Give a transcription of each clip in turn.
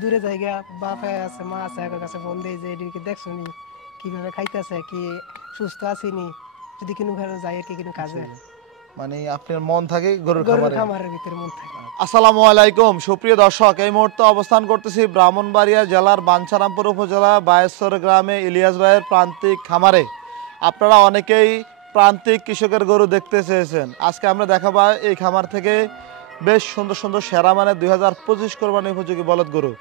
দূরে জায়গা বাপে আছে মা আছে একার কাছে ফোন দেই যে এদিকে দেখছো নি কিভাবে খাইতেছে কি সুস্থ আছিনি যদি কোনো ঘরে যাই আর কি কোনো কাজে মানে আপনার মন থাকে গরুর গরুর খামারে। খামারের ভিতরে মন থাকে। আসসালামু আলাইকুম সুপ্রিয় দর্শক, এই মুহূর্তে অবস্থান করতেছি ব্রাহ্মণবাড়িয়া জেলার বাঞ্ছারামপুর উপজেলা বায়েশ্বর গ্রামে ইলিয়াস ভাইয়ের প্রান্তিক খামারে। আপনারা অনেকেই প্রান্তিক কৃষকের গরু দেখতে চেয়েছেন, আজকে আমরা দেখাবো এই খামার থেকে বেশ সুন্দর সুন্দর সেরা মানে 2025 কোরবানি উপযোগী বলদ গরু।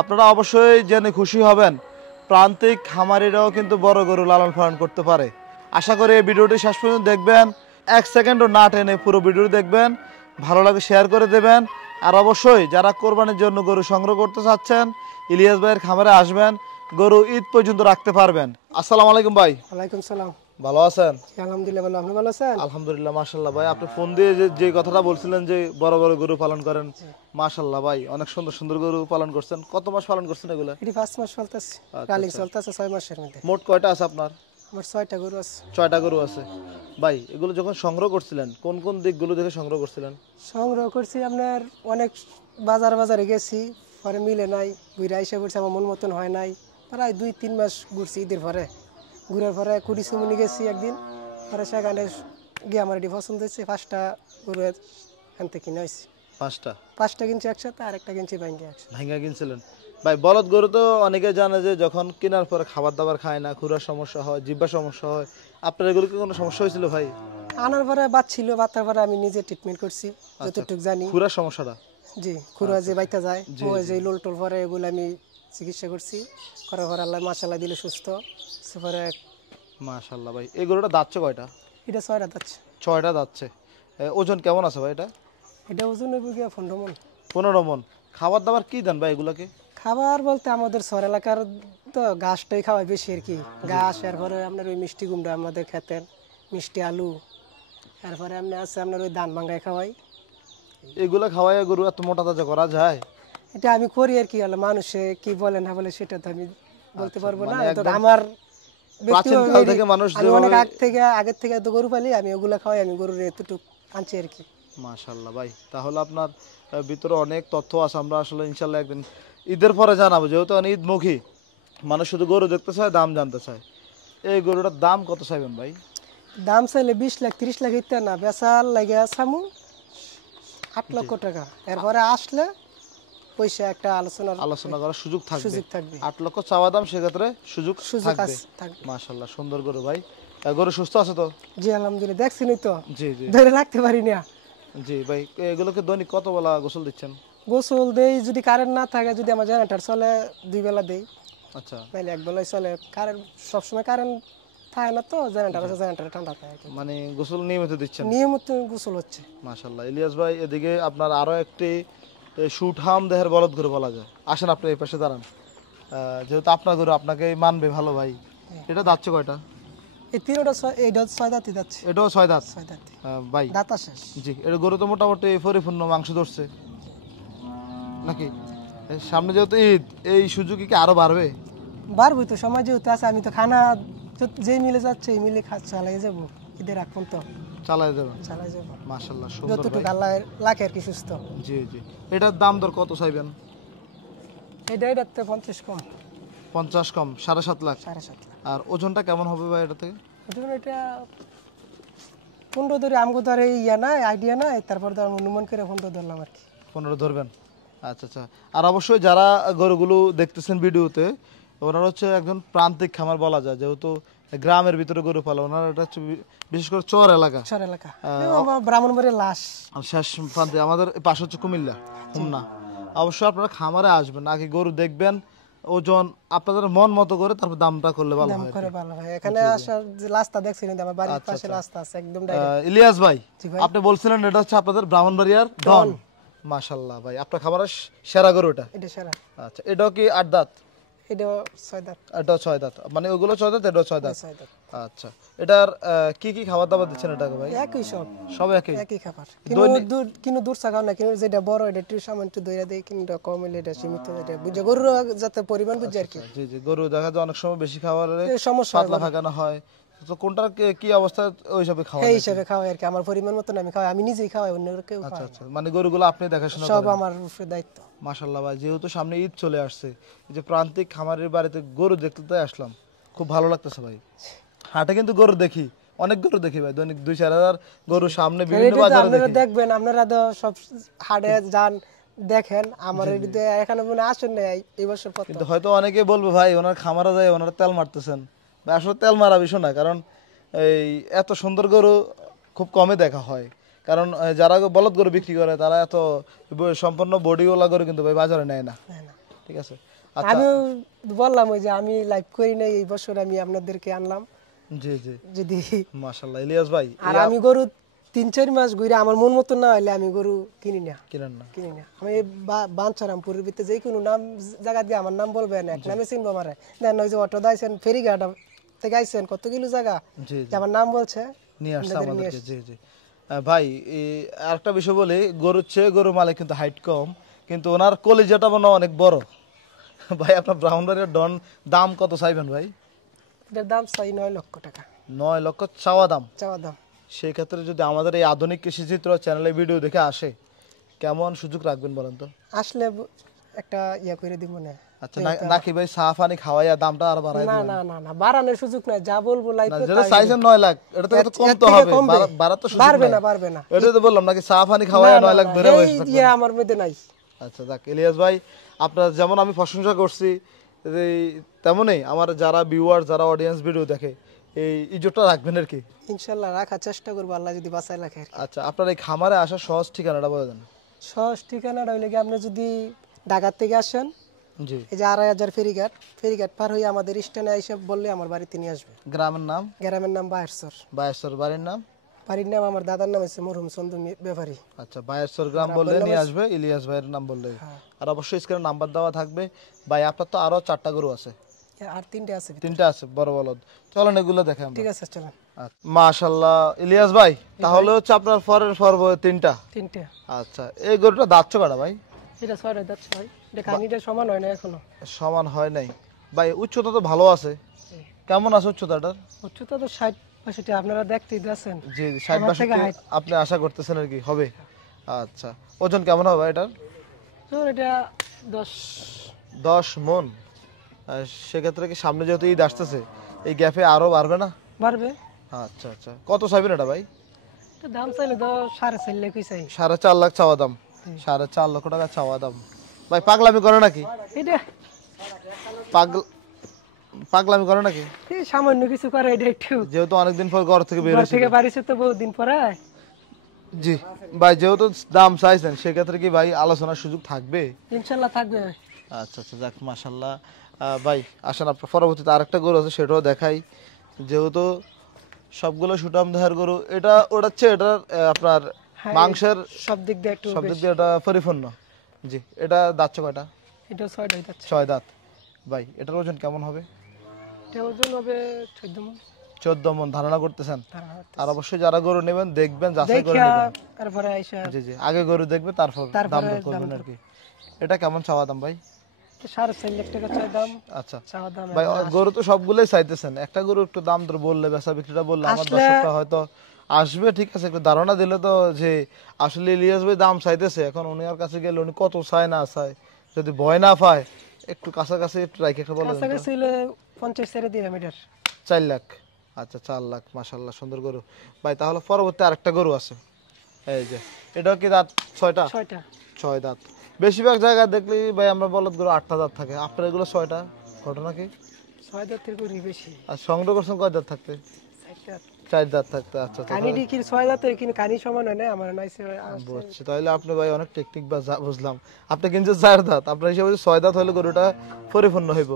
আপনারা অবশ্যই জেনে খুশি হবেন প্রান্তিক খামারিরাও কিন্তু বড় গরু লালন পালন করতে পারে। আশা করি এই ভিডিওটি শেষ পর্যন্ত দেখবেন, এক সেকেন্ডও না টেনে পুরো ভিডিওটি দেখবেন, ভালো লাগে শেয়ার করে দেবেন। আর অবশ্যই যারা কোরবানির জন্য গরু সংগ্রহ করতে চাচ্ছেন ইলিয়াস ভাইয়ের খামারে আসবেন, গরু ঈদ পর্যন্ত রাখতে পারবেন। আসসালামু আলাইকুম ভাই। ওয়ালাইকুম সালাম। ভালো আছেন? আলহামদুলিল্লাহ ভালো, আপনি ভালো আছেন? আলহামদুলিল্লাহ মাশাআল্লাহ ভাই। আপনি ফোন দিয়ে যে কথাটা বলছিলেন যে বড় বড় গরু পালন করেন, মাশাআল্লাহ ভাই অনেক সুন্দর সুন্দর গরু পালন করছেন। কত মাস পালন করছেন এগুলা? এটি 5 মাস চলতেছে, রানিং চলতেছে 6 মাসের মধ্যে। মোট কয়টা আছে আপনার? আমার 6টা গরু আছে। 6টা গরু আছে ভাই। এগুলো যখন সংগ্রহ করছিলেন কোন কোন দিকগুলো দেখে সংগ্রহ করছিলেন? সংগ্রহ করছি আপনার অনেক বাজারে গেছি, পরে মিলে নাই, ঘুরে আইসা পড়ছে আমার মন মতন হয় নাই, প্রায় 2-3 মাস ঘুরছি ঈদের পরে। ঘুরার পরে কুড়িসুমনি গেছি একদিন, পরে সেখানে গিয়ে আমার এটি পছন্দ হয়েছে, 5টা গরু এখান থেকে কিনে হয়েছে। 5টা কিনছি একসাথে, আর একটা কিনছি ভাঙ্গা কিনছিলেন ভাই। বলদ গরু তো অনেকে জানে যে যখন কেনার পরে খাবার দাবার খায় না, খুরার সমস্যা হয়, জিহ্বার সমস্যা হয়। আপনার এগুলো কি কোনো সমস্যা হয়েছিল ভাই? আনার পরে বাচ্ছিল, বাচ্চার পরে আমি নিজে ট্রিটমেন্ট করছি যতটুকু জানি। খুরার সমস্যাটা? জি, খুরা যে বাইতে যায় ওই যে লোল টোল পরে এগুলো আমি চিকিৎসা করছি, করার পর আল্লাহ মাশাআল্লাহ দিলে সুস্থ পরে। মাশাআল্লাহ ভাই। এই গরুটা দাঁতছে কয়টা? এটা 6টা যাচ্ছে। 6টা দাঁতছে। ওজন কেমন আছে ভাই এটা? এটা ওজন হইব গিয়া 15 মণ। 15 মণ। খাবার দাবার কি দেন ভাই এগুলাকে? খাবার বলতে আমাদের শহর এলাকার তো ঘাসটাই খাওয়াই বেশি আর কি, ঘাস, এরপরে আপনার ওই মিষ্টি কুমড়া আমাদের খেতেন, মিষ্টি আলু, এরপরে আপনি আছে আপনার ওই ধান ভাঙ্গাই খাওয়াই। এগুলা খাওয়াই গরু এত মোটা তাজা করা যায়? এটা আমি করি আর কি, মানুষে কি বলে না বলে সেটা তো আমি বলতে পারবো না। তো আমার প্রাচীনকাল থেকে মানুষ আমি অনেক আগের থেকে তো গরু পালি, আমি ওগুলা খাওয়াই, আমি গরুর এতটুকু আনছি আর কি। মাশাআল্লাহ ভাই, তাহলে আপনার ভিতরে অনেক তথ্য আছে। আমরা আসলে ইনশাল্লাহ একদিন ঈদের পরে জানাবো, যেহেতু ঈদ মুখী মানুষ শুধু গরু দেখতে চায়, দাম জানতে চায়। এই গরুটার দাম কত চাইবেন ভাই? দাম চাইলে 20 লাখ 30 লাখ ইত্যা না, বেচার লাগে সামু 8 লক্ষ টাকা। এরপরে আসলে পয়সা একটা আলোচনা করার সুযোগ থাকবে। 8 লক্ষ চাওয়া দাম, সেক্ষেত্রে সুযোগ থাকবে। মাশাআল্লাহ সুন্দর গরু ভাই। গরু সুস্থ আছে তো? জি আলহামদুলিল্লাহ, দেখছিনি তো, জি জি ধরে রাখতে পারি না। জি ভাই। এগুলোকে দৈনিক কত বেলা গোসল দিচ্ছেন? গোসল দেই যদি কারেন্ট না থাকে, যদি আমার জেনারেটর চলে 2 বেলা দেই। আচ্ছা, নাইলে 1 বেলায় চলে। কারেন্ট সবসময় কারেন্ট থাকে না তো, জেনারেটর ঠান্ডা থাকে। মানে গোসল নিয়মিত দিচ্ছেন? নিয়মিত গোসল হচ্ছে। মাশাআল্লাহ। ইলিয়াস ভাই, এদিকে আপনার আরো একটি সুঠাম দেহের বলদ গরু বলা যায়। আসেন আপনি এই পাশে দাঁড়ান, যেহেতু আপনার গরু আপনাকে মানবে ভালো ভাই। এটা দাঁতছে কয়টা? এই তিনটা এইটা 6 দাঁতই যাচ্ছে। এটাও 6 দাঁত? 6 দাঁত ভাই দাঁত শেষ। জি, এটা গরু তো মোটামুটি পরিপূর্ণ মাংস ধরছে নাকি? সামনে যেহেতু ঈদ, এই সুযোগ কি আরো বাড়বে? বাড়বই তো, সময় যেহেতু আছে। আমি তো খানা যে মিলে যাচ্ছে এই মিলে চালাই যাবো, ঈদের আগ পর্যন্ত চালাই যাবো। মাশাআল্লাহ সুন্দর ভাই, যতটুকু আল্লাহ লাখে আর কি সুস্থ। জি জি। এটার দাম দর কত চাইবেন? এটাতে 50 কম। 50 কম, 7.5 লাখ। 7.5 লাখ। আর ওজনটা কেমন হবে ভাই এটাতে? এটা 15 ধরে, আমগো তো আর ইয়া নাই, আইডিয়া নাই, তারপর তো অনুমান করে 15 ধরলাম আর কি। 15 ধরবেন? আচ্ছা আচ্ছা। আর অবশ্যই যারা গরুগুলো দেখতেছেন ভিডিওতে, ওনারা হচ্ছে একজন প্রান্তিক খামার বলা যায়, যেহেতু গ্রামের ভিতরে গরু পালে। ওনারা এটা হচ্ছে বিশেষ করে চর এলাকা, ব্রাহ্মণবাড়ির লাশ শেষ প্রান্তে। আমাদের পাশে হচ্ছে কুমিল্লা, খুলনা। অবশ্যই আপনারা খামারে আসবেন, আগে গরু দেখবেন, ওজন আপনাদের মন মতো করে, তারপর দামটা করলে ভালো হয়। এখানে আসার যে রাস্তা দেখছেন, আমার বাড়ির পাশে রাস্তা আছে একদম ডাইরেক্ট। ইলিয়াস ভাই, আপনি বলছিলেন এটা হচ্ছে আপনাদের ব্রাহ্মণবাড়িয়ার ডন। মাশাআল্লাহ ভাই, আপনার খামারের সেরা গরু এটা? এটা সেরা। আচ্ছা, এটাও কি 8 দাঁত? এটাও 6 দাঁত। এটাও 6 দাঁত, মানে ওগুলো 6 দাঁত, এটাও 6 দাঁত। আচ্ছা, এটার কি কি খাবার দাবার দিচ্ছেন এটাকে ভাই? একই সব একই খাবার। কিন্তু দূর চাগাও না, কিন্তু যেটা বড় এটা একটু সামান্য একটু দইরা দেই, কিন্তু কম হলে এটা সীমিত, এটা বুঝে গরুর যাতে পরিমাণ বুঝে আর কি। জি জি। গরু দেখা যায় অনেক সময় বেশি খাবারে সমস্যা পাতলা ফাঁকানো হয়, তো কোনটার কি অবস্থা ওই হিসাবে খাওয়া এই হিসাবে খাওয়াই আর কি, আমার পরিমাণ মতন আমি খাওয়াই, আমি নিজেই খাওয়াই, অন্য কেউ আচ্ছা খাওয়ায় আচ্ছা, মানে গরুগুলো আপনি দেখাশোনা সব করেন? আমার উপরে দায়িত্ব। মাশাআল্লাহ ভাই, যেহেতু সামনে ঈদ চলে আসছে, এই যে প্রান্তিক খামারের বাড়িতে গরু দেখতে তাই আসলাম, খুব ভালো লাগতেছে ভাই। হাটে কিন্তু গরু দেখি, অনেক গরু দেখি ভাই, দৈনিক 2-4 হাজার গরু সামনে বিভিন্ন এটা তো বাজারে আপনারা দেখি। দেখবেন, আপনারা তো সব হাটে যান দেখেন, আমার এদিকে এখানে মনে আসেন নাই এই বছর প্রথম। কিন্তু হয়তো অনেকে বলবে ভাই ওনার খামারে যায় ওনারা তেল মারতেছেন, ভাই আসলে তেল মারা বিষয় না, কারণ এই এত সুন্দর গরু খুব কমে দেখা হয়, কারণ যারা বলদ গরু বিক্রি করে তারা এত সম্পূর্ণ বডিওয়ালা গরু কিন্তু ভাই বাজারে নেয় না, না, না। ঠিক আছে? আচ্ছা, আমিও বললাম ওই যে আমি লাইভ করি নাই এই বছর, আমি আপনাদেরকে আনলাম জি জি, যদি। মাশাআল্লাহ ইলিয়াস ভাই, আর আমি গরু 3-4 মাস ঘুরে আমার মন মতো না হলে আমি গরু কিনি না, কিনেন না? কিনি না। আমি বাঞ্ছারামপুরের ভিতরে যে কোনো নাম জায়গা দিয়ে আমার নাম বলবেন, এক নামে চিনবো আমারে। দেন ওই যে অটো দাইছেন ফেরিঘাট থেকে আইছেন, কত কিলো জায়গা জি যে আমার নাম বলছে নিয়ে আসছে আপনাদের নিয়ে আমাদেরকে, জি জি। ভাই আরেকটা বিষয় বলি, গরুর চেয়ে গরু মালিক কিন্তু হাইট কম, কিন্তু ওনার কলিজাটা মনে হয় অনেক বড়। ভাই আপনার ব্রাহ্মণবাড়িয়ার ডন দাম কত চাইবেন ভাই? এটার দাম 9 লক্ষ টাকা 9 লক্ষ চাওয়া দাম। চাওয়া দাম। সেই ক্ষেত্রে যদি আমাদের এই আধুনিক কৃষিচিত্র চ্যানেলে ভিডিও দেখে আসে, কেমন সুযোগ রাখবেন বলেন তো? আসলে একটা ইয়া করে দিব না। আচ্ছা, নাকি ভাই চা পানি খাওয়াইয়া দামটা আর বাড়াই না দিবেন? না না না, বাড়ানোর সুযোগ নাই, যা বলবো না, লাইফে যেটা চাইছেন 9 লাখ, এটা তো কম তো হবে, বাড়ার তো সুযোগ পারবে নাই। না, পারবে না। এটা তো বললাম নাকি চা পানি খাওয়াইয়া 9 লাখ বেড়ে এই বসে থাকবেন। ইয়ে আমার মধ্যে নাই। আচ্ছা যাক, ইলিয়াস ভাই আপনার যেমন আমি প্রশংসা করছি, এই তেমনই আমার যারা ভিউয়ার, যারা অডিয়েন্স ভিডিও দেখে, এই ইজ্জতটা রাখবেন আর কি। ইনশাল্লাহ রাখার চেষ্টা করবো, আল্লাহ যদি বাঁচায় রাখে। আচ্ছা, আপনার এই খামারে আসার সহজ ঠিকানাটা বলে দেন। সহজ ঠিকানাটা হইলে কি, আপনি যদি ঢাকা থেকে আসেন, জি। এই যে 2500 ফেরিঘাট, ফেরিঘাট পার হয়ে আমাদের স্ট্যান্ডে এসে বললে আমার বাড়িতে নিয়ে আসবে। গ্রামের নাম? গ্রামের নাম বায়েরসর। বায়েশ্বর। বাড়ির নাম? বাড়ির নাম আমার দাদার নাম হচ্ছে মরহুম চন্দু ব্যাপারী। আচ্ছা, বায়েশ্বর গ্রাম বললে নিয়ে আসবে, ইলিয়াস ভাইয়ের নাম বললে। আর অবশ্যই স্ক্রিনে নাম্বার দেওয়া থাকবে। ভাই আপনার তো আরো 4টা গরু আছে? আর 3টে আছে। 3টা আছে বড় বলদ, চলেন এগুলো দেখে আমরা। ঠিক আছে চলেন। মাশাআল্লাহ ইলিয়াস ভাই, তাহলে হচ্ছে আপনার পরের পর্ব 3টা। 3টে। আচ্ছা, এই গরুটা দাঁতছো কাটা ভাই? এটা 6টা যাচ্ছে ভাই, এটা কানিটা সমান হয় না এখনো। সমান হয় নাই ভাই, উচ্চতা তো ভালো আছে, কেমন আছে উচ্চতাটার? উচ্চতা তো 60-65, আপনারা দেখতেই যাচ্ছেন। জি 60-62 আপনি আশা করতেছেন আর কি হবে? আচ্ছা, ওজন কেমন হবে ভাই এটার? তো এটা 10 মন। সেক্ষেত্রে কি সামনে যেহেতু ঈদ আসতেছে, এই গ্যাপে আরো বাড়বে না? বাড়বে। আচ্ছা আচ্ছা, কত চাইবেন এটা ভাই? এটা দাম চাইলে তো 4.5 লাখ চাই। 4.5 লাখ চাওয়া দাম? 4.5 লক্ষ টাকা চাওয়া দাম। ভাই পাগলামি করে নাকি? এটা পাগলামি করে নাকি? এই সামান্য কিছু করে, এটা একটু যেহেতু অনেকদিন পর ঘর থেকে বের ঘর হয়েছে। থেকে বাড়িছে তো বহুত দিন পরে। জি ভাই, যেহেতু দাম চাইছেন সেক্ষেত্রে কি ভাই আলোচনার সুযোগ থাকবে? ইনশাল্লাহ থাকবে। আচ্ছা আচ্ছা, যাক মাশাল্লাহ। ভাই আসেন আপনার পরবর্তীতে আরেকটা গরু আছে, সেটাও দেখাই। যেহেতু সবগুলো সুঠাম দেহের গরু, এটা ওড়াচ্ছে, এটা আপনার মাংসের সব দিক দিয়ে একটু সব দিক দিয়ে এটা পরিপূর্ণ। জি, এটা দাঁত কয়টা? এটা 6টাই যাচ্ছে। 6 দাঁত। ভাই এটার ওজন কেমন হবে? এটা ওজন হবে 14 মণ। 14 মণ ধারণা করতেছেন? ধারণা করতে। আর অবশ্যই যারা গরু নেবেন দেখবেন, যাচাই করে দেখিয়া নেবেন। তারপরে আইসা জি জি, আগে গরু দেখবে তারপর দাম দর করবেন আর কি। এটা কেমন চাওয়া দাম ভাই? 4.5 লাখ টাকা চাই দাম। আচ্ছা চাওয়া দাম। ভাই, গরু তো সবগুলোই চাইতেছেন, একটা গরু একটু দাম দর বললে, বেচা বিক্রিটা বললে আমার দর্শকরা হয়তো আসবে, ঠিক আছে, একটু ধারণা দিলে তো যে আসলে ইলিয়াস ভাই দাম চাইতেছে, এখন উনি আর কাছে গেলে উনি কত চায় না চায়, যদি ভয় না পায় একটু কাছাকাছি একটু রাইখে একটা বলে দেন তো। কাছাকাছি হলে 50 ছেড়ে দিলাম এটার। 4 লাখ। আচ্ছা 4 লাখ, মাশাআল্লাহ সুন্দর গরু। ভাই তাহলে পরবর্তী আরেকটা গরু আছে, এই যে এটাও কি দাঁত 6টা? 6টা। 6 দাঁত। বেশিরভাগ জায়গায় দেখলি ভাই আমরা বলদ গরু 8টা দাঁত থাকে, আপনার এগুলো 6টা, ঘটনা কি? 6 দাঁতের গরু বেশি। আর সংগ্রহ করছেন কয় দাঁত থাকতে? 4টা। 4 দাঁত থাকতে। আচ্ছা আচ্ছা, কানি ডিকির 6 দাঁতের, কিন্তু কানি সমান হয় না আমার নাইছে। বুঝছি, তাহলে আপনি ভাই অনেক টেকনিক বা বুঝলাম। আপনি কিনছেন 4 দাঁত, আপনার হিসাবে 6 দাঁত হলে গরুটা পরিপূর্ণ হইব।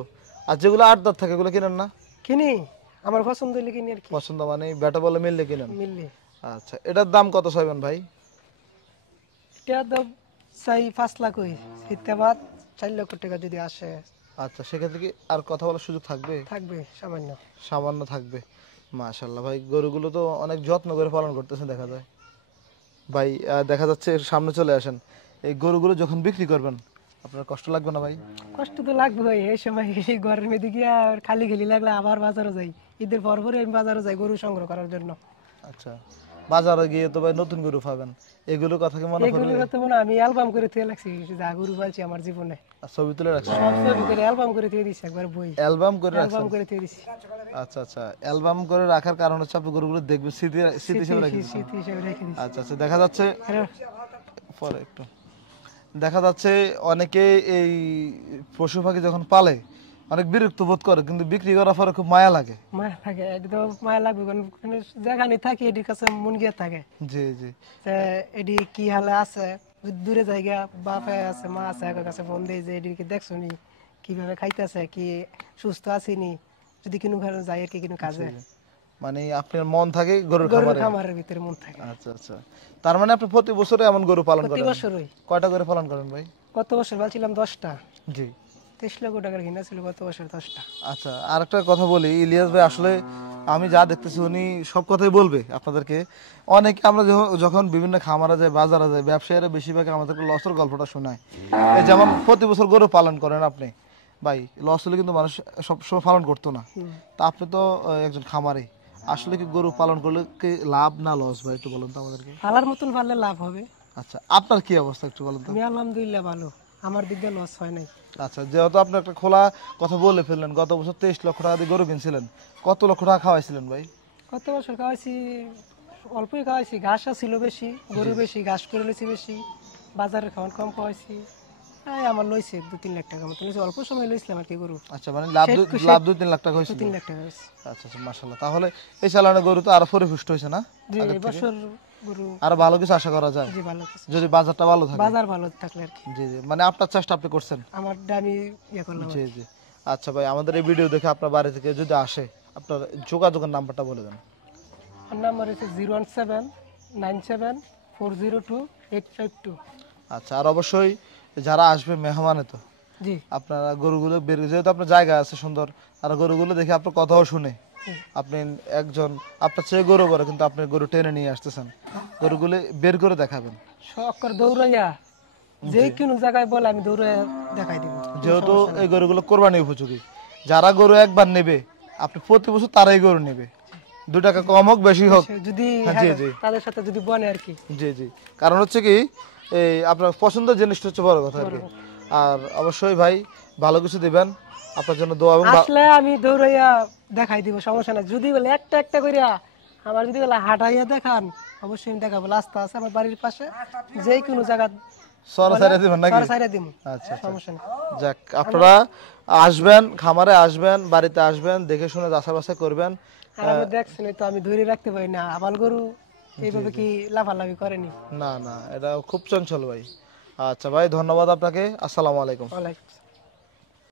আর যেগুলো 8 দাঁত থাকে এগুলো কিনেন না? কিনি, আমার পছন্দ হলে কিনি আর কি। পছন্দ মানে ব্যাটা বলে মিললে কিনেন? মিললে। আচ্ছা, এটার দাম কত চাইবেন ভাই? এটা দাম চাই 5 লাখ, হই হিতে বাদ 4 লক্ষ টাকা যদি আসে। আচ্ছা, সেক্ষেত্রে কি আর কথা বলার সুযোগ থাকবে? থাকবে সামান্য। সামান্য থাকবে। মাশাআল্লাহ ভাই, গরুগুলো তো অনেক যত্ন করে পালন করতেছেন দেখা যায়। ভাই দেখা যাচ্ছে সামনে চলে আসেন, এই গরুগুলো যখন বিক্রি করবেন আপনার কষ্ট লাগবে না ভাই? কষ্ট তো লাগবে ভাই, এই সময় এই ঘরের মধ্যে গিয়া আর খালি খালি লাগলে আবার বাজারে যাই, ঈদের পরে আমি বাজারে যাই গরু সংগ্রহ করার জন্য। আচ্ছা, বাজারে গিয়ে তো ভাই নতুন গরু পাবেন, এগুলো কথা কি মনে এগুলো পড়বে? কথা মনে হয় আমি অ্যালবাম করে দিয়ে লাগছি, যা গরু পালছি আমার জীবনে আর ছবি তুলে রাখছেন? সব ছবি করে অ্যালবাম করে দিয়ে দিছি, একবার বই অ্যালবাম করে রাখছেন? অ্যালবাম করে দিয়ে দিছি। আচ্ছা আচ্ছা, অ্যালবাম করে রাখার কারণ হচ্ছে আপনি গরুগুলো দেখবেন, স্মৃতি স্মৃতি হিসেবে রেখে দিচ্ছেন। স্মৃতি হিসেবে রেখে দিছি। আচ্ছা আচ্ছা, দেখা যাচ্ছে হ্যাঁ, পরে একটু দেখা যাচ্ছে অনেকে এই পশু পাখি যখন পালে অনেক বিরক্ত বোধ করে, কিন্তু বিক্রি করার পরে খুব মায়া লাগে। মায়া থাকে, একদম মায়া লাগবে, কারণ যেখানে থাকি এটির কাছে মন গিয়ে থাকে জি জি। যে এটি কি হালে আছে, যদি দূরে জায়গা বাপে আছে মা আছে একের কাছে ফোন দেয় যে এটিকে দেখছো নি কিভাবে খাইতেছে, কি সুস্থ আছিনি, যদি কোনো ঘরে যাই আর কি কোনো কাজে, মানে আপনার মন থাকে গরুর গরুর খামারে? খামারের ভিতরে মন থাকে। আচ্ছা আচ্ছা, তার মানে আপনি প্রতি বছরে এমন গরু পালন প্রতি করেন? বছরই। কয়টা করে পালন করেন ভাই? গত বছর পালছিলাম 10টা, জি। 23 লক্ষ টাকার কিনা ছিল গত বছর 10টা। আচ্ছা, আর একটা কথা বলি, ইলিয়াস ভাই আসলে আমি যা দেখতেছি উনি সব কথাই বলবে আপনাদেরকে। অনেকে আমরা যখন বিভিন্ন খামারে যাই, বাজারে যাই, ব্যবসায়ীরা বেশিরভাগ আমাদেরকে লসের গল্পটা শোনায়। এই যেমন প্রতি বছর গরু পালন করেন আপনি ভাই, লস হলে কিন্তু মানুষ সবসময় পালন করতো না, তা আপনি তো একজন খামারি, আসলে কি গরু পালন করলে কি লাভ না লস ভাই, একটু বলুন তো আমাদেরকে। পালার মতন পারলে লাভ হবে। আচ্ছা, আপনার কি অবস্থা একটু বলুন তো। আমি আলহামদুলিল্লাহ ভালো, আমার দিক দিয়ে লস হয় নাই। আচ্ছা, যেহেতু আপনি একটা খোলা কথা বলে ফেললেন, গত বছর 23 লক্ষ টাকা দিয়ে গরু কিনছিলেন, কত লক্ষ টাকা খাওয়াইছিলেন ভাই? গত বছর খাওয়াইছি অল্পই খাওয়াইছি, ঘাস ছিল বেশি, গরু বেশি, ঘাস করে লইছি বেশি, বাজারের খাওয়ান কম খাওয়াইছি, তাই আমার লইছে 2-3 লাখ টাকা মতো লইছে, অল্প সময় লইছিলাম আর কি গরু। আচ্ছা, মানে লাভ 2-3 লাখ টাকা হয়েছিল? 2-3 লাখ টাকা হয়েছে। আচ্ছা আচ্ছা, মাশাআল্লাহ। তাহলে এই চালানো গরু তো আরো পরিপুষ্ট হয়েছে না? জি, এই বছর গরু আরো ভালো কিছু আশা করা যায় জি ভালো কিছু, যদি বাজারটা ভালো থাকে। বাজার ভালো থাকলে আর কি। জি জি, মানে আপনার চেষ্টা আপনি করছেন। আমার আমি ইয়ে করলাম। জি জি। আচ্ছা ভাই, আমাদের এই ভিডিও দেখে আপনার বাড়ি থেকে যদি আসে, আপনার যোগাযোগের নাম্বারটা বলে দেন। আমার নাম্বার হচ্ছে 01797402852। আচ্ছা, আর অবশ্যই যারা আসবে মেহমানে তো জি আপনারা গরুগুলো বের, যেহেতু আপনার জায়গা আছে সুন্দর, আর গরুগুলো দেখে আপনার কথাও শুনে আপনি একজন আপনার চেয়ে গরু বড়, কিন্তু আপনি গরু টেনে নিয়ে আসতেছেন, গরুগুলো বের করে দেখাবেন। শখ করে দৌড়াইয়া যে কোনো জায়গায় বলে আমি দৌড়াইয়া দেখাই দিব। যেহেতু এই গরুগুলো কোরবানি উপযোগী, যারা গরু একবার নেবে আপনি প্রতি বছর তারাই গরু নেবে, 2 টাকা কম হোক বেশি হোক। যদি জি জি তাদের সাথে যদি বনে আর কি। জি জি, কারণ হচ্ছে কি এই আপনার পছন্দের জিনিসটা হচ্ছে বড় কথা আর কি। আর অবশ্যই ভাই ভালো কিছু দিবেন, আপনার জন্য দোয়া এবং আসলে আমি দৌড়াইয়া দেখাই দিব, সমস্যা নাই। যদি বলে একটা একটা কইরা আমার যদি বলে হাঁটাইয়া দেখান, অবশ্যই আমি দেখাবো। রাস্তা আছে আমার বাড়ির পাশে, যে কোনো জায়গা সরাসরি দিবেন নাকি? সরাসরি দিব, আচ্ছা সমস্যা নেই। যাক, আপনারা আসবেন, খামারে আসবেন, বাড়িতে আসবেন, দেখে শুনে যাচাই বাছাই করবেন। আর আমি দেখছেন তো আমি ধরে রাখতে পারি না, আবাল গরু এইভাবে কি লাফালাফি করেনি। না না, এটা খুব চঞ্চল ভাই। আচ্ছা ভাই, ধন্যবাদ আপনাকে, আসসালামু আলাইকুম। ওয়ালাইকুম।